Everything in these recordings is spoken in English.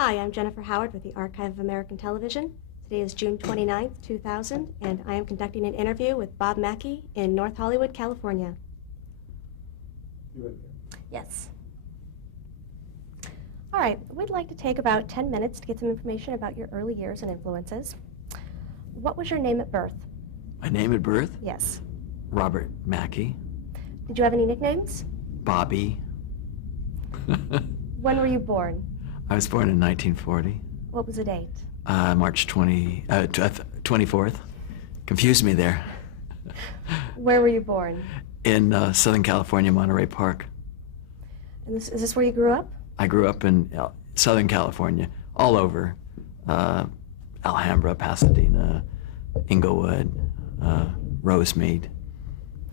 Hi, I'm Jennifer Howard with the Archive of American Television. Today is June 29th, 2000, and I am conducting an interview with Bob Mackie in North Hollywood, California. You ready? Yes. All right, we'd like to take about 10 minutes to get some information about your early years and influences. What was your name at birth? My name at birth? Yes. Robert Mackie. Did you have any nicknames? Bobby. When were you born? I was born in 1940. What was the date? March 24th. Confused me there. Where were you born? In Southern California, Monterey Park. And is this where you grew up? I grew up in Southern California, all over. Alhambra, Pasadena, Inglewood, Rosemead,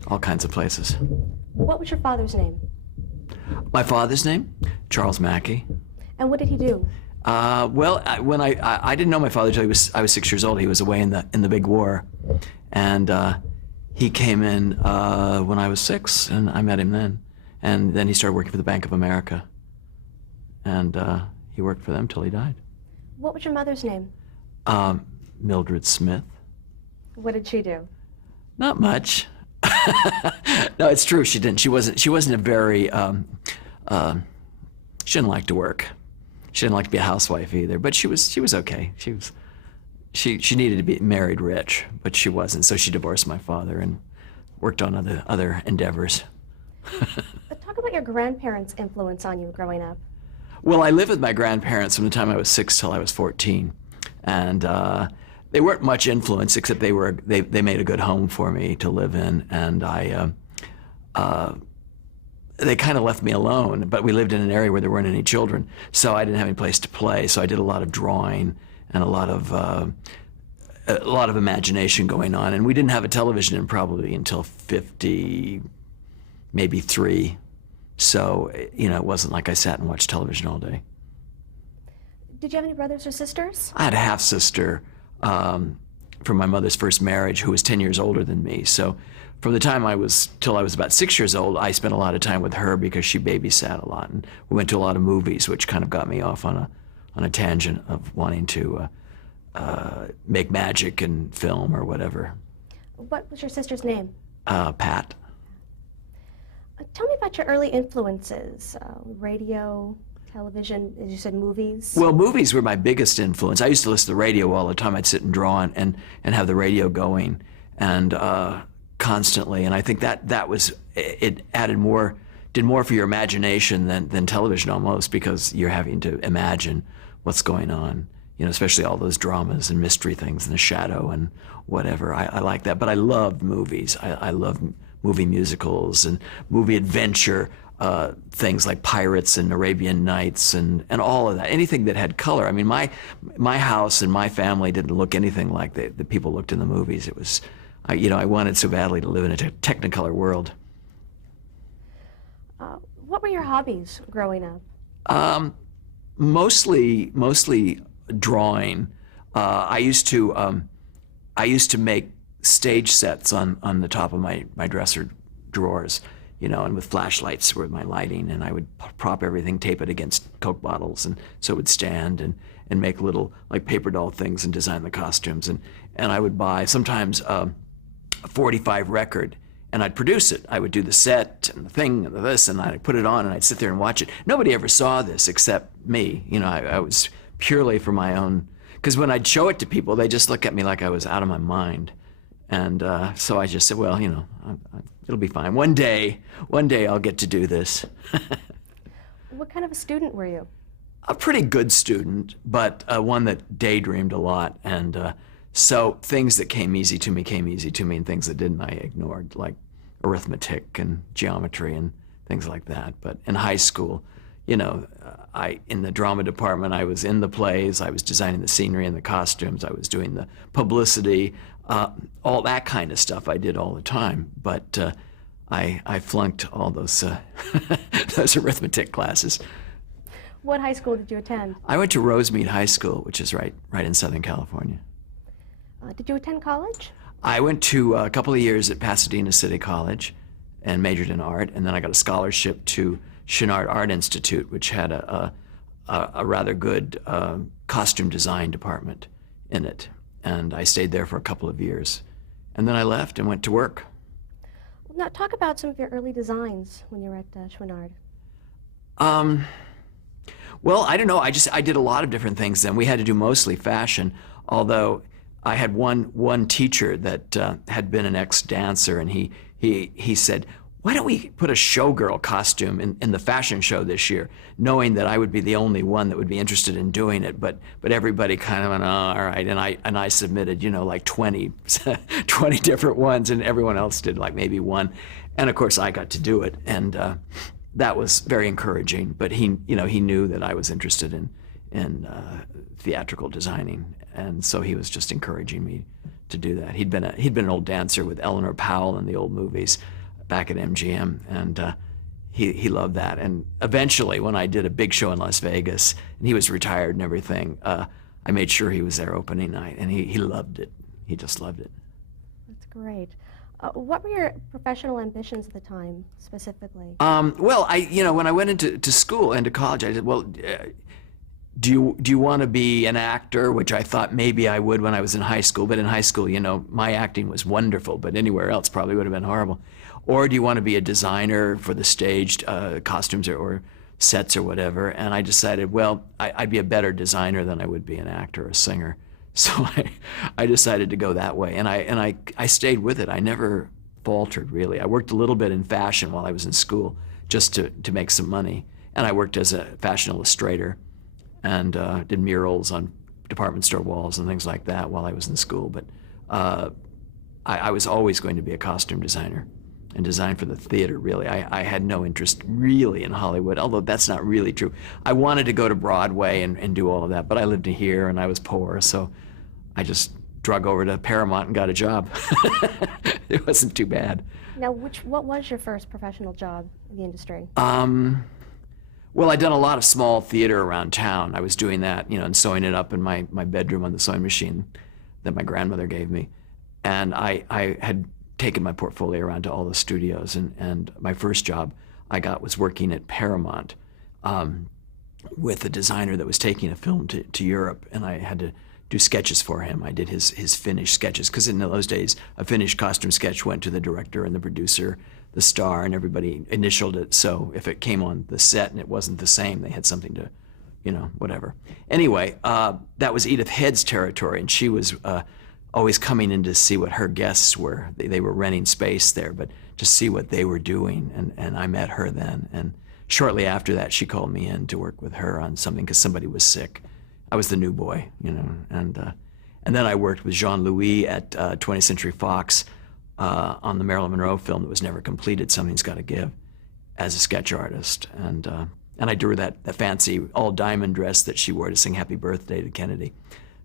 all kinds of places. What was your father's name? My father's name? Charles Mackie. And what did he do? When I didn't know my father until I was 6 years old. He was away in the big war, and he came in when I was 6, and I met him then. And then he started working for the Bank of America, and he worked for them till he died. What was your mother's name? Mildred Smith. What did she do? Not much. No, it's true. She didn't. She wasn't a very. She didn't like to work. She didn't like to be a housewife either. But she was okay. She needed to be married rich, but she wasn't. So she divorced my father and worked on other endeavors. Talk about your grandparents' influence on you growing up. Well, I lived with my grandparents from the time I was 6 till I was 14, and they weren't much influence except they made a good home for me to live in, and they kind of left me alone. But we lived in an area where there weren't any children, so I didn't have any place to play. So I did a lot of drawing and a lot of imagination going on, and we didn't have a television in probably until 50, maybe 3. So, it wasn't like I sat and watched television all day. Did you have any brothers or sisters? I had a half-sister from my mother's first marriage who was 10 years older than me. So from the time till I was about 6 years old, I spent a lot of time with her because she babysat a lot. And we went to a lot of movies, which kind of got me off on a tangent of wanting to make magic in film or whatever. What was your sister's name? Pat. Tell me about your early influences, radio, television, as you said, movies. Well, movies were my biggest influence. I used to listen to the radio all the time. I'd sit and draw and have the radio going and constantly. And I think that was, it did more for your imagination than television almost, because you're having to imagine what's going on, especially all those dramas and mystery things and the shadow and whatever. I like that. But I loved movies. I loved movie musicals and movie adventure, things like Pirates and Arabian Nights and all of that. Anything that had color. I mean, my house and my family didn't look anything like the people looked in the movies. It was, I wanted so badly to live in a Technicolor world. What were your hobbies growing up? Mostly drawing. I used to make stage sets on the top of my dresser drawers, and with flashlights with my lighting, and I would prop everything, tape it against Coke bottles, and so it would stand, and make little like paper doll things and design the costumes, and I would buy sometimes a 45 record, and I'd produce it. I would do the set and the thing and this, and I'd put it on, and I'd sit there and watch it. Nobody ever saw this except me. I was purely for my own, because when I'd show it to people, they just look at me like I was out of my mind. And so I just said, well, it'll be fine. One day I'll get to do this. What kind of a student were you? A pretty good student, but one that daydreamed a lot. And so things that came easy to me, and things that didn't, I ignored, like arithmetic and geometry and things like that. But in high school, in the drama department, I was in the plays, I was designing the scenery and the costumes, I was doing the publicity, all that kind of stuff I did all the time. But I flunked all those those arithmetic classes. What high school did you attend? I went to Rosemead High School, which is right in Southern California. Did you attend college? I went to a couple of years at Pasadena City College and majored in art, and then I got a scholarship to Chenard Art Institute, which had a a rather good costume design department in it. And I stayed there for a couple of years. And then I left and went to work. Now, talk about some of your early designs when you were at Chouinard. Well, I don't know. I did a lot of different things then. We had to do mostly fashion, although I had one teacher that had been an ex-dancer, and he said, "Why don't we put a showgirl costume in the fashion show this year?" Knowing that I would be the only one that would be interested in doing it, but everybody kind of went, "Oh, all right," and I submitted, like 20 different ones, and everyone else did like maybe one, and of course I got to do it, and that was very encouraging. But he knew that I was interested in theatrical designing, and so he was just encouraging me to do that. He'd been an old dancer with Eleanor Powell in the old movies back at MGM, and he loved that. And eventually, when I did a big show in Las Vegas, and he was retired and everything, I made sure he was there opening night, and he loved it. He just loved it. That's great. What were your professional ambitions at the time, specifically? Well, when I went into school, into college, I said, well, do you want to be an actor? Which I thought maybe I would when I was in high school. But in high school, my acting was wonderful, but anywhere else probably would have been horrible. Or do you want to be a designer for the staged costumes or sets or whatever? And I decided, well, I'd be a better designer than I would be an actor or a singer. So I decided to go that way, and I stayed with it. I never faltered, really. I worked a little bit in fashion while I was in school, just to make some money. And I worked as a fashion illustrator and did murals on department store walls and things like that while I was in school. But I was always going to be a costume designer and design for the theater, really. I had no interest really in Hollywood, although that's not really true. I wanted to go to Broadway and do all of that, but I lived here and I was poor, so I just drug over to Paramount and got a job. It wasn't too bad. Now, what was your first professional job in the industry? Well, I'd done a lot of small theater around town. I was doing that, and sewing it up in my bedroom on the sewing machine that my grandmother gave me. And I had taken my portfolio around to all the studios, and my first job I got was working at Paramount with a designer that was taking a film to Europe, and I had to do sketches for him. I did his finished sketches, because in those days, a finished costume sketch went to the director and the producer, the star, and everybody initialed it. So if it came on the set and it wasn't the same, they had something to, whatever. Anyway, that was Edith Head's territory, and she was always coming in to see what her guests were. They were renting space there, but to see what they were doing, and I met her then. And shortly after that, she called me in to work with her on something because somebody was sick. I was the new boy, and then I worked with Jean-Louis at 20th Century Fox on the Marilyn Monroe film that was never completed, Something's Gotta Give, as a sketch artist. And I drew that fancy all-diamond dress that she wore to sing Happy Birthday to Kennedy.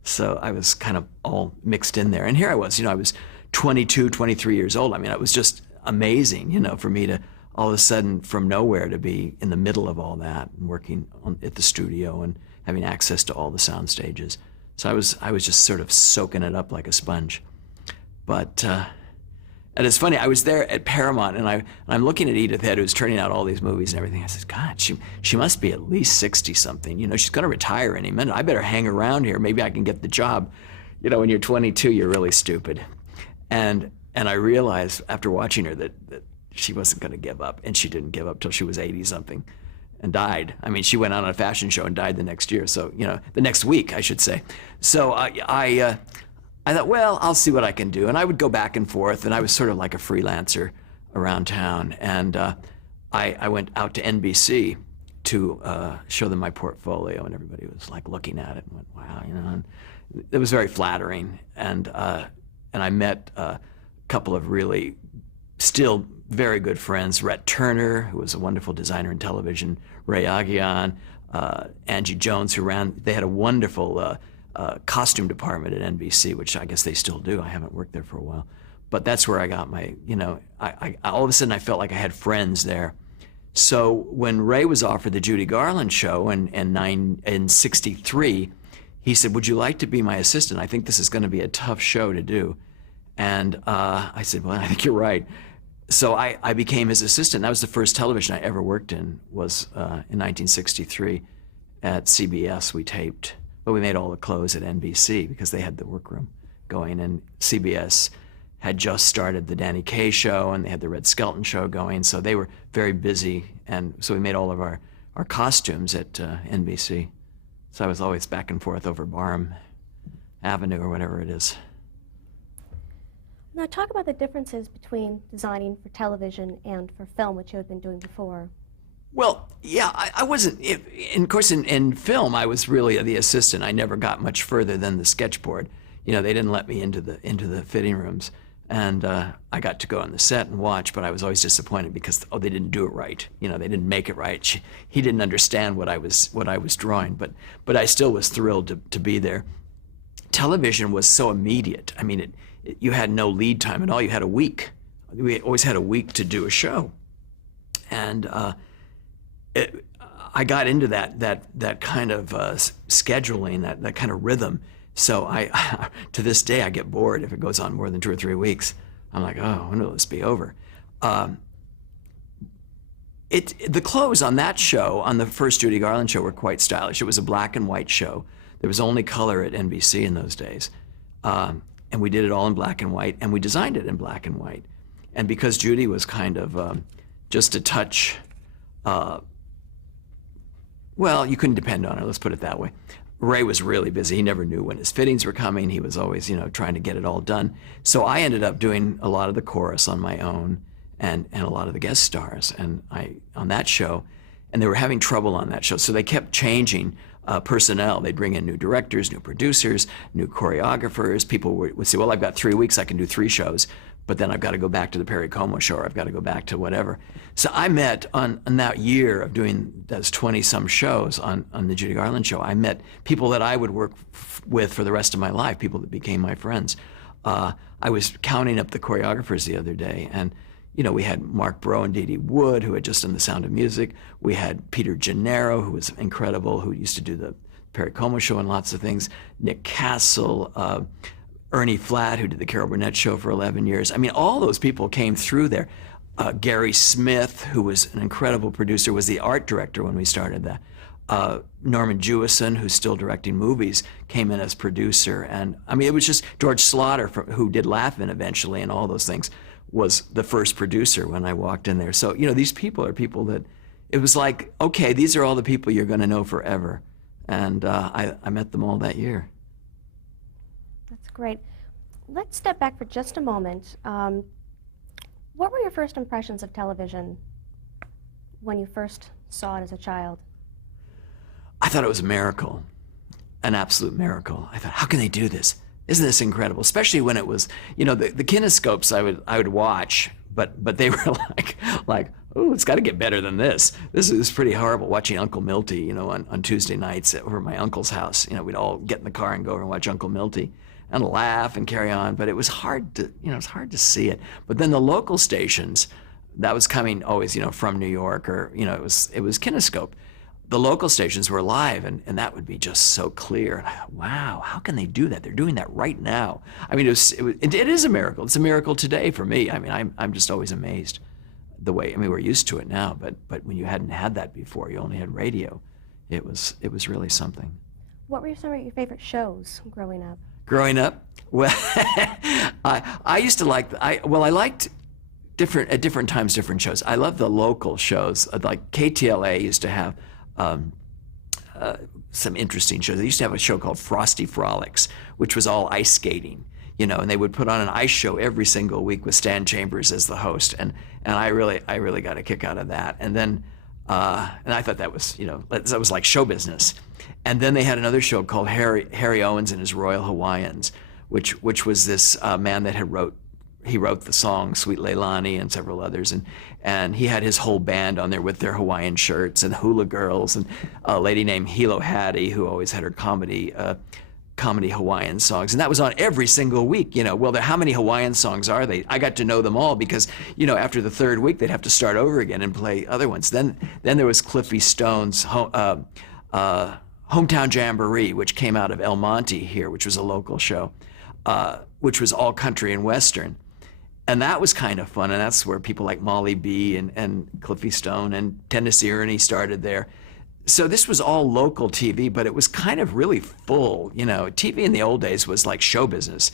So I was kind of all mixed in there. And here I was, I was 22, 23 years old. I mean, it was just amazing, for me to all of a sudden from nowhere to be in the middle of all that and working at the studio and having access to all the sound stages. So I was just sort of soaking it up like a sponge. But and it's funny, I was there at Paramount, and I'm looking at Edith Head, who's turning out all these movies and everything. I said, God, she must be at least 60 something. She's going to retire any minute. I better hang around here. Maybe I can get the job. When you're 22, you're really stupid. And I realized after watching her that she wasn't going to give up, and she didn't give up till she was 80 something. And died. I mean, she went on a fashion show and died the next year. So, the next week, I should say. So I thought, well, I'll see what I can do. And I would go back and forth, and I was sort of like a freelancer around town. And I went out to NBC to show them my portfolio, and everybody was like looking at it and went, wow, and it was very flattering. And I met a couple of really still very good friends, Rhett Turner, who was a wonderful designer in television, Ray Aguian, Angie Jones, they had a wonderful costume department at NBC, which I guess they still do. I haven't worked there for a while. But that's where I got my, I all of a sudden I felt like I had friends there. So when Ray was offered the Judy Garland show in '63, he said, would you like to be my assistant? I think this is going to be a tough show to do. And I said, well, I think you're right. So I became his assistant. That was the first television I ever worked in, was in 1963. at CBS we taped, but we made all the clothes at NBC because they had the workroom going, and CBS had just started the Danny Kaye show, and they had the Red Skelton show going, so they were very busy, and so we made all of our costumes at NBC. So I was always back and forth over Barham Avenue or whatever it is. Now talk about the differences between designing for television and for film, which you had been doing before. Well, yeah, I wasn't, of course in film I was really the assistant. I never got much further than the sketchboard. You know, they didn't let me into the fitting rooms. And I got to go on the set and watch, but I was always disappointed because they didn't do it right. You know, they didn't make it right. He didn't understand what I was drawing, but I still was thrilled to be there. Television was so immediate. I mean, you had no lead time at all. You had a week. We always had a week to do a show, and I got into that kind of scheduling, that kind of rhythm. So to this day, I get bored if it goes on more than 2 or 3 weeks. I'm like, oh, when will this be over? The clothes on that show, on the first Judy Garland show, were quite stylish. It was a black and white show. There was only color at NBC in those days. And we did it all in black and white, and we designed it in black and white. And because Judy was kind of just a touch, well, you couldn't depend on her, let's put it that way. Ray was really busy. He never knew when his fittings were coming. He was always, trying to get it all done. So I ended up doing a lot of the chorus on my own and a lot of the guest stars on that show. And they were having trouble on that show. So they kept changing personnel. They'd bring in new directors, new producers, new choreographers. People would say, well, I've got 3 weeks, I can do 3 shows. But then I've got to go back to the Perry Como show, or I've got to go back to whatever. So I met on that year of doing those 20-some shows on the Judy Garland show, I met people that I would work with for the rest of my life, people that became my friends. I was counting up the choreographers the other day, and we had Mark Breaux and Dee Dee Wood, who had just done The Sound of Music. We had Peter Gennaro, who was incredible, who used to do the Perry Como show and lots of things. Nick Castle, Ernie Flatt, who did the Carol Burnett show for 11 years. I mean, all those people came through there. Gary Smith, who was an incredible producer, was the art director when we started that. Norman Jewison, who's still directing movies, came in as producer. And I mean, it was just George Slaughter, who did Laugh-In eventually and all those things, was the first producer when I walked in there. So, these people are people that, it was like, okay, these are all the people you're going to know forever. And I met them all that year. That's great. Let's step back for just a moment. What were your first impressions of television when you first saw it as a child? I thought it was a miracle, an absolute miracle. I thought, how can they do this? Isn't this incredible? Especially when it was, the kinescopes I would watch, but they were like, oh, it's got to get better than this. This is pretty horrible. Watching Uncle Milty, on Tuesday nights over at my uncle's house. We'd all get in the car and go over and watch Uncle Milty and laugh and carry on. But it was hard to see it. But then the local stations, that was coming always, from New York, or it was kinescope. The local stations were live, and that would be just so clear. And I thought, wow, how can they do that? They're doing that right now. I mean, it is a miracle. It's a miracle today for me. I mean, I'm just always amazed the way, we're used to it now, but when you hadn't had that before, you only had radio, it was really something. What were some of your favorite shows growing up? Growing up, well, I used to like, I liked at different times, different shows. I love the local shows, like KTLA used to have some interesting shows. They used to have a show called Frosty Frolics, which was all ice skating, and they would put on an ice show every single week with Stan Chambers as the host, and I really got a kick out of that. And then, and I thought that was, that was like show business. And then they had another show called Harry Owens and his Royal Hawaiians, which was this man that wrote the song Sweet Leilani and several others, and he had his whole band on there with their Hawaiian shirts and hula girls, and a lady named Hilo Hattie, who always had her comedy Hawaiian songs, and that was on every single week. Well, how many Hawaiian songs are they? I got to know them all because after the third week they'd have to start over again and play other ones. Then there was Cliffy Stone's Hometown Jamboree, which came out of El Monte here, which was a local show, which was all country and western. And that was kind of fun, and that's where people like Molly B and Cliffy Stone and Tennessee Ernie started there. so this was all local TV, but it was kind of really full. You know, TV in the old days was like show business,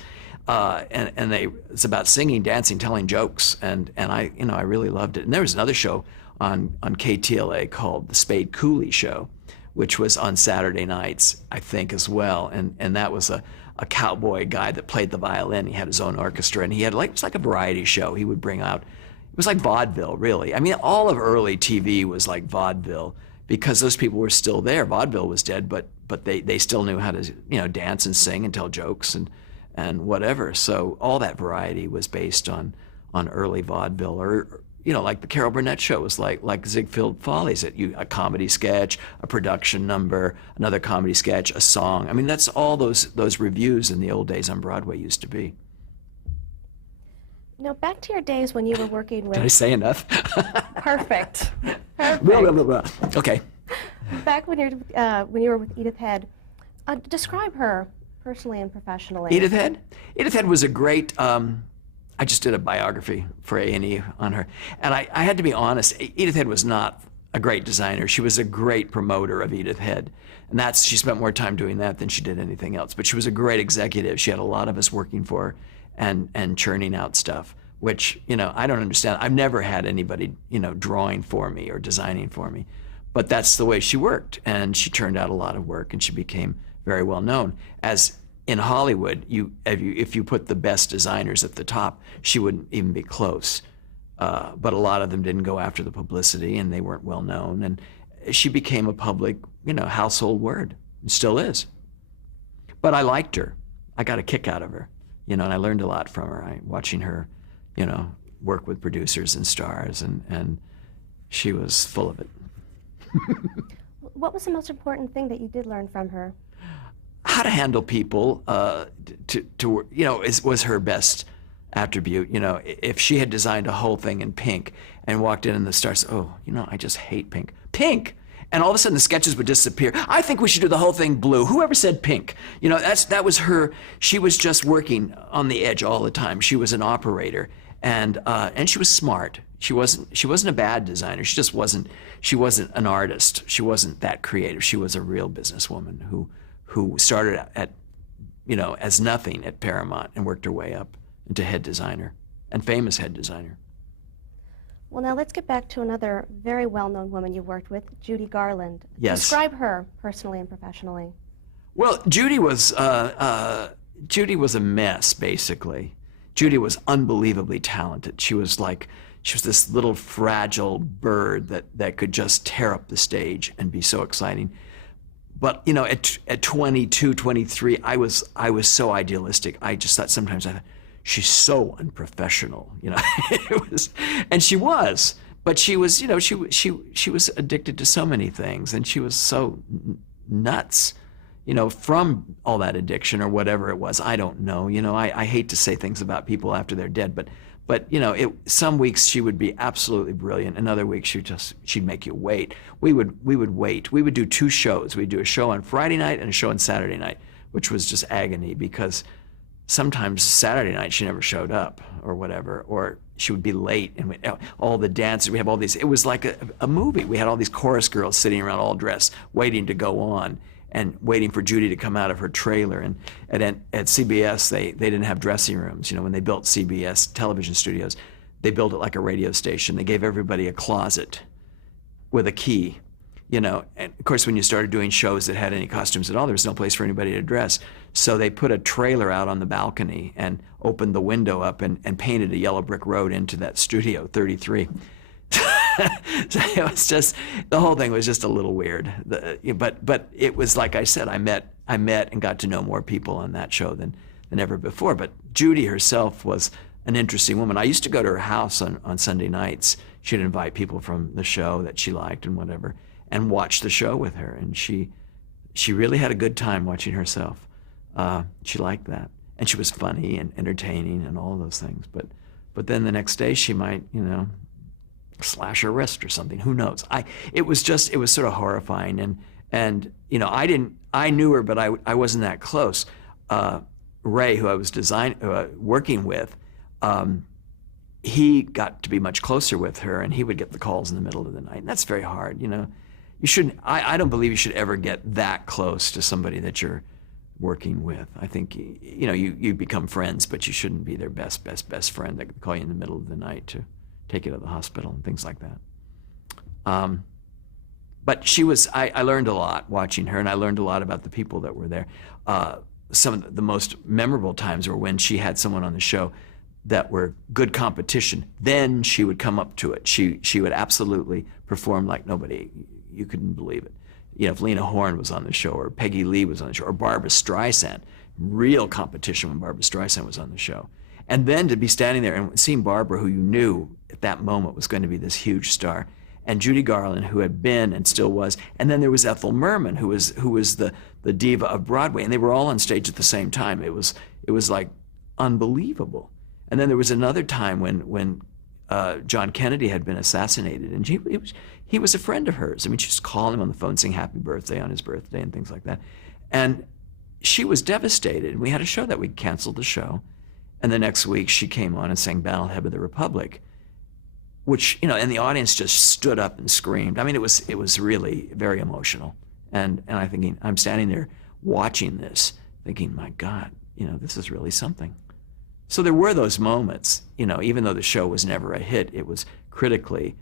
and it's about singing, dancing, telling jokes, and I I really loved it. And there was another show on KTLA called the Spade Cooley Show, which was on Saturday nights, I think, as well, and that was a cowboy guy that played the violin. He had his own orchestra, and he had it was like a variety show. He would bring out, it was like vaudeville, really. I mean, all of early TV was like vaudeville because those people were still there. Vaudeville was dead, but they still knew how to dance and sing and tell jokes and whatever. So all that variety was based on early vaudeville, or like the Carol Burnett show was like Ziegfeld Follies, a comedy sketch, a production number, another comedy sketch, a song. I mean, that's all those reviews in the old days on Broadway used to be. Now, back to your days when you were working with... Did I say enough? Perfect. Blah, blah, blah, blah. Okay. Back when you were with Edith Head, describe her personally and professionally. Edith Head? Edith Head was a great... I just did a biography for A&E on her, and I had to be honest. Edith Head was not a great designer. She was a great promoter of Edith Head, and she spent more time doing that than she did anything else. But she was a great executive. She had a lot of us working for her and churning out stuff, which I don't understand. I've never had anybody drawing for me or designing for me, but that's the way she worked, and she turned out a lot of work, and she became very well known. As in Hollywood, if you put the best designers at the top, she wouldn't even be close. But a lot of them didn't go after the publicity, and they weren't well known. And she became a public, household word. And still is. But I liked her. I got a kick out of her, and I learned a lot from her. Watching her, work with producers and stars, and she was full of it. What was the most important thing that you did learn from her? How to handle people, was her best attribute. If she had designed a whole thing in pink and walked in and the stars, I just hate pink. Pink! And all of a sudden the sketches would disappear. I think we should do the whole thing blue. Whoever said pink? That was her. She was just working on the edge all the time. She was an operator, and she was smart. She wasn't a bad designer. She just wasn't. She wasn't an artist. She wasn't that creative. She was a real businesswoman who started at, as nothing at Paramount and worked her way up into head designer and famous head designer. Well, now let's get back to another very well-known woman you worked with, Judy Garland. Yes. Describe her personally and professionally. Well, Judy was a mess, basically. Judy was unbelievably talented. She was this little fragile bird that could just tear up the stage and be so exciting. But at 22, 23, I was so idealistic. I just thought sometimes she's so unprofessional. And she was. But she was, she was addicted to so many things, and she was so nuts, from all that addiction or whatever it was. I don't know. I hate to say things about people after they're dead, but some weeks she would be absolutely brilliant, and other weeks she'd make you wait. We would wait. We would do two shows. We'd do a show on Friday night and a show on Saturday night, which was just agony because sometimes Saturday night she never showed up or whatever, or she would be late, and all the dances, we have all these, it was like a movie. We had all these chorus girls sitting around all dressed, waiting to go on, and waiting for Judy to come out of her trailer. And at CBS, they didn't have dressing rooms. When they built CBS television studios, they built it like a radio station. They gave everybody a closet with a key. And of course, when you started doing shows that had any costumes at all, there was no place for anybody to dress. So they put a trailer out on the balcony and opened the window up and painted a yellow brick road into that studio, 33. So it was just, the whole thing was just a little weird. But it was, like I said, I met and got to know more people on that show than ever before. But Judy herself was an interesting woman. I used to go to her house on Sunday nights. She'd invite people from the show that she liked and whatever, and watch the show with her. And she really had a good time watching herself. She liked that. And she was funny and entertaining and all those things. But then the next day she might, slash her wrist or something. Who knows? It was sort of horrifying. And I knew her, but I wasn't that close. Ray, who I was working with, he got to be much closer with her, and he would get the calls in the middle of the night. And that's very hard. you shouldn't. I don't believe you should ever get that close to somebody that you're working with. I think you become friends, but you shouldn't be their best friend that could call you in the middle of the night to take you to the hospital and things like that. But she was. I learned a lot watching her, and I learned a lot about the people that were there. Some of the most memorable times were when she had someone on the show that were good competition. Then she would come up to it. She would absolutely perform like nobody. You couldn't believe it. If Lena Horne was on the show, or Peggy Lee was on the show, or Barbra Streisand, real competition when Barbra Streisand was on the show. And then to be standing there and seeing Barbara, who you knew at that moment was going to be this huge star, and Judy Garland, who had been and still was, and then there was Ethel Merman, who was the diva of Broadway, and they were all on stage at the same time. It was like unbelievable. And then there was another time when John Kennedy had been assassinated, and he was a friend of hers. I mean, she just called him on the phone, saying happy birthday on his birthday and things like that. And she was devastated. And we had a show that week, canceled the show. And the next week she came on and sang Battle Hymn of the Republic, which, and the audience just stood up and screamed. I mean, it was really very emotional. And I'm standing there watching this, thinking, my God, this is really something. So there were those moments, even though the show was never a hit, it was critically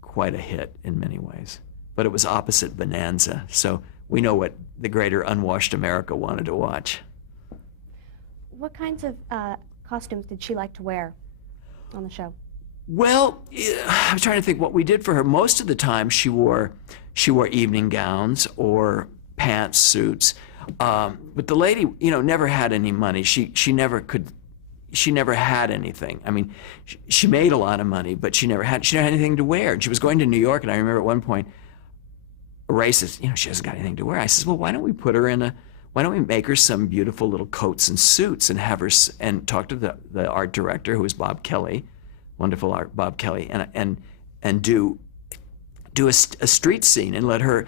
quite a hit in many ways. But it was opposite Bonanza, so we know what the greater unwashed America wanted to watch. What kinds of costumes did she like to wear on the show? Well, I'm trying to think what we did for her. Most of the time she wore evening gowns or pantsuits. But the lady, never had any money. She never had anything. I mean, she made a lot of money, but she never had anything to wear. She was going to New York, and I remember at one point, Ray says, she hasn't got anything to wear. I says, well, why don't we make her some beautiful little coats and suits and have her, and talk to the art director, who was Bob Kelly, wonderful art, Bob Kelly, and do a street scene and let her,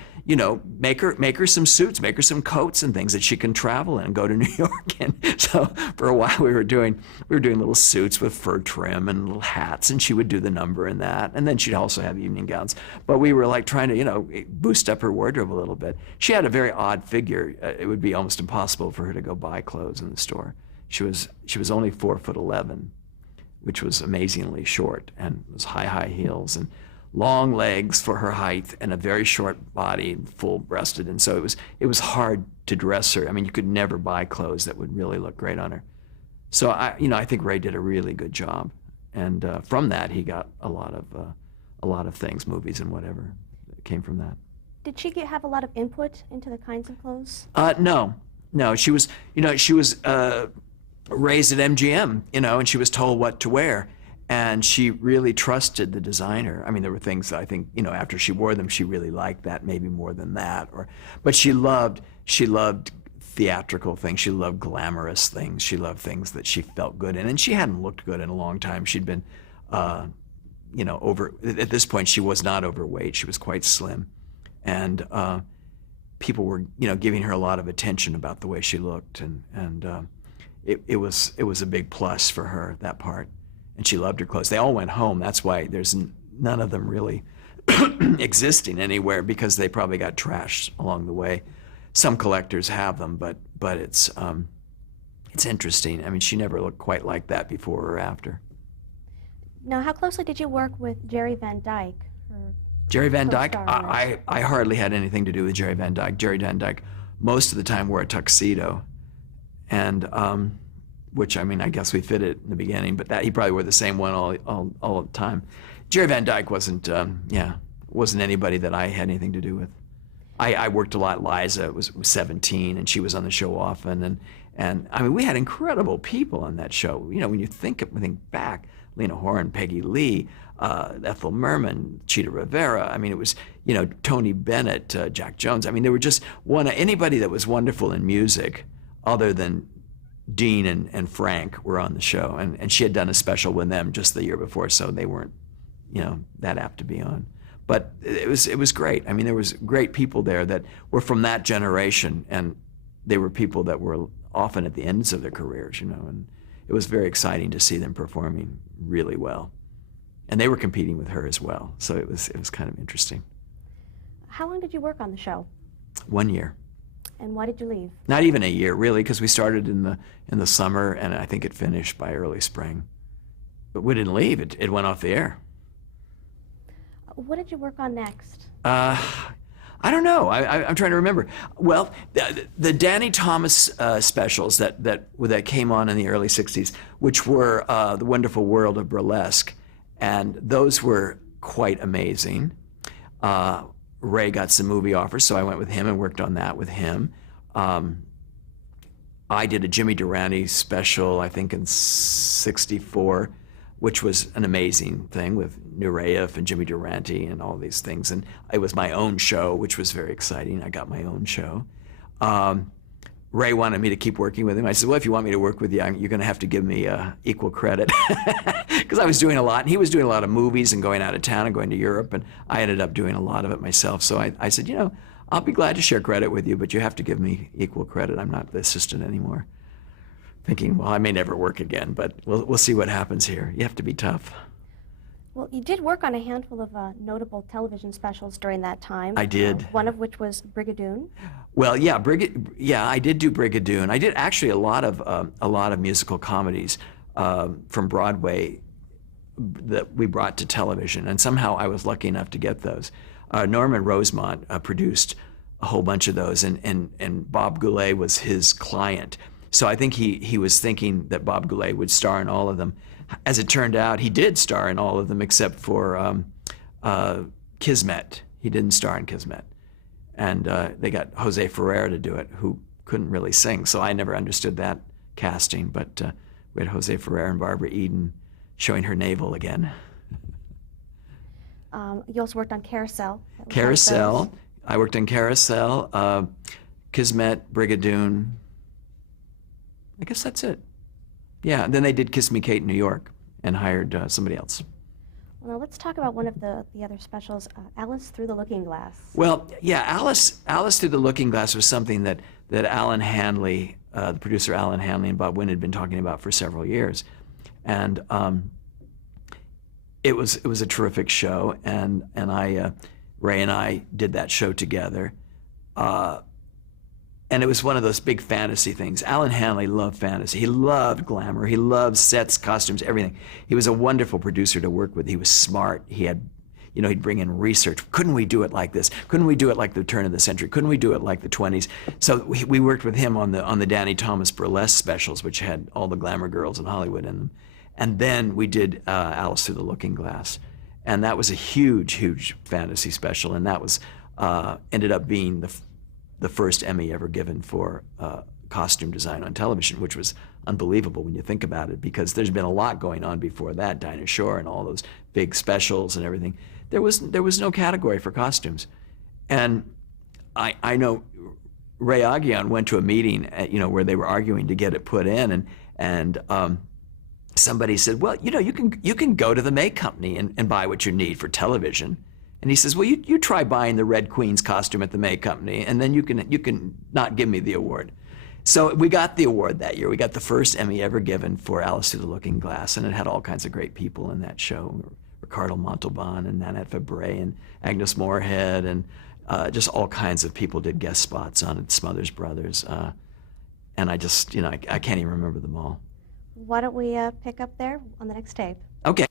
make her some suits, make her some coats and things that she can travel in and go to New York. And so for a while we were doing little suits with fur trim and little hats, and she would do the number in that. And then she'd also have evening gowns. But we were like trying to, boost up her wardrobe a little bit. She had a very odd figure. It would be almost impossible for her to go buy clothes in the store. She was only 4'11", which was amazingly short, and it was high heels and long legs for her height, and a very short body, full-breasted, and so it was hard to dress her. I mean, you could never buy clothes that would really look great on her. So I think Ray did a really good job, and from that he got a lot of things, movies and whatever that came from that. Did she have a lot of input into the kinds of clothes? No. She was raised at MGM, and she was told what to wear. And she really trusted the designer. I mean, there were things that I think, after she wore them, she really liked that, maybe more than that. But she loved theatrical things. She loved glamorous things. She loved things that she felt good in. And she hadn't looked good in a long time. She'd been, at this point, she was not overweight. She was quite slim. And people were, giving her a lot of attention about the way she looked. And it was a big plus for her, that part. And she loved her clothes. They all went home. That's why there's none of them really existing anywhere, because they probably got trashed along the way. Some collectors have them, but it's interesting. I mean, she never looked quite like that before or after. Now, how closely did you work with Jerry Van Dyke? Jerry Van Dyke? I hardly had anything to do with Jerry Van Dyke. Jerry Van Dyke most of the time wore a tuxedo, and which, I mean, I guess we fit it in the beginning, but that he probably wore the same one all the time. Jerry Van Dyke wasn't anybody that I had anything to do with. I worked a lot. Liza was 17, and she was on the show often, and I mean, we had incredible people on that show. When you think back, Lena Horne, Peggy Lee, Ethel Merman, Chita Rivera. I mean, it was, Tony Bennett, Jack Jones. I mean, they were just anybody that was wonderful in music, other than Dean and Frank, were on the show, and she had done a special with them just the year before, so they weren't, that apt to be on. But it was great. I mean, there was great people there that were from that generation, and they were people that were often at the ends of their careers, and it was very exciting to see them performing really well. And they were competing with her as well, so it was kind of interesting. How long did you work on the show? 1 year. And why did you leave? Not even a year, really, because we started in the summer, and I think it finished by early spring. But we didn't leave. It went off the air. What did you work on next? I don't know. I'm trying to remember. Well, the Danny Thomas specials that came on in the early 60s, which were The Wonderful World of Burlesque, and those were quite amazing. Ray got some movie offers, so I went with him and worked on that with him. I did a Jimmy Durante special, I think in '64, which was an amazing thing with Nureyev and Jimmy Durante and all these things. And it was my own show, which was very exciting. I got my own show. Ray wanted me to keep working with him. I said, well, if you want me to work with you, you're going to have to give me equal credit. Because I was doing a lot, and he was doing a lot of movies and going out of town and going to Europe, and I ended up doing a lot of it myself. So I said, you know, I'll be glad to share credit with you, but you have to give me equal credit. I'm not the assistant anymore. Thinking, well, I may never work again, but we'll see what happens here. You have to be tough. Well, you did work on a handful of notable television specials during that time. I did. One of which was Brigadoon. Well, yeah, I did do Brigadoon. I did actually a lot of musical comedies from Broadway that we brought to television, and somehow I was lucky enough to get those. Norman Rosemont produced a whole bunch of those, and Bob Goulet was his client. So I think he was thinking that Bob Goulet would star in all of them. As it turned out, he did star in all of them except for Kismet. He didn't star in Kismet. And they got Jose Ferrer to do it, who couldn't really sing. So I never understood that casting. But we had Jose Ferrer and Barbara Eden showing her navel again. You also worked on Carousel. Carousel. I worked on Carousel, Kismet, Brigadoon. I guess that's it. Yeah, and then they did Kiss Me Kate in New York and hired somebody else. Well, now let's talk about one of the other specials, Alice Through the Looking Glass. Well, yeah, Alice Through the Looking Glass was something that Alan Hanley, the producer Alan Hanley and Bob Wynne had been talking about for several years. And it was a terrific show, and Ray and I did that show together. And it was one of those big fantasy things. Alan Hanley loved fantasy. He loved glamour. He loved sets, costumes, everything. He was a wonderful producer to work with. He was smart. He had, he'd bring in research. Couldn't we do it like this? Couldn't we do it like the turn of the century? Couldn't we do it like the 20s? So we worked with him on the Danny Thomas burlesque specials, which had all the glamour girls in Hollywood in them. And then we did Alice Through the Looking Glass. And that was a huge, huge fantasy special. And that was ended up being the first Emmy ever given for costume design on television, which was unbelievable when you think about it, because there's been a lot going on before that, Dinah Shore and all those big specials and everything. There was no category for costumes. And I know Ray Aguian went to a meeting where they were arguing to get it put in, and somebody said, well, you can go to the May Company and buy what you need for television. And he says, well, you try buying the Red Queen's costume at the May Company, and then you can not give me the award. So we got the award that year. We got the first Emmy ever given for Alice Through the Looking Glass, and it had all kinds of great people in that show. Ricardo Montalban and Nanette Fabray and Agnes Moorehead, and just all kinds of people did guest spots on it, Smothers Brothers. And I just, I can't even remember them all. Why don't we pick up there on the next tape? Okay.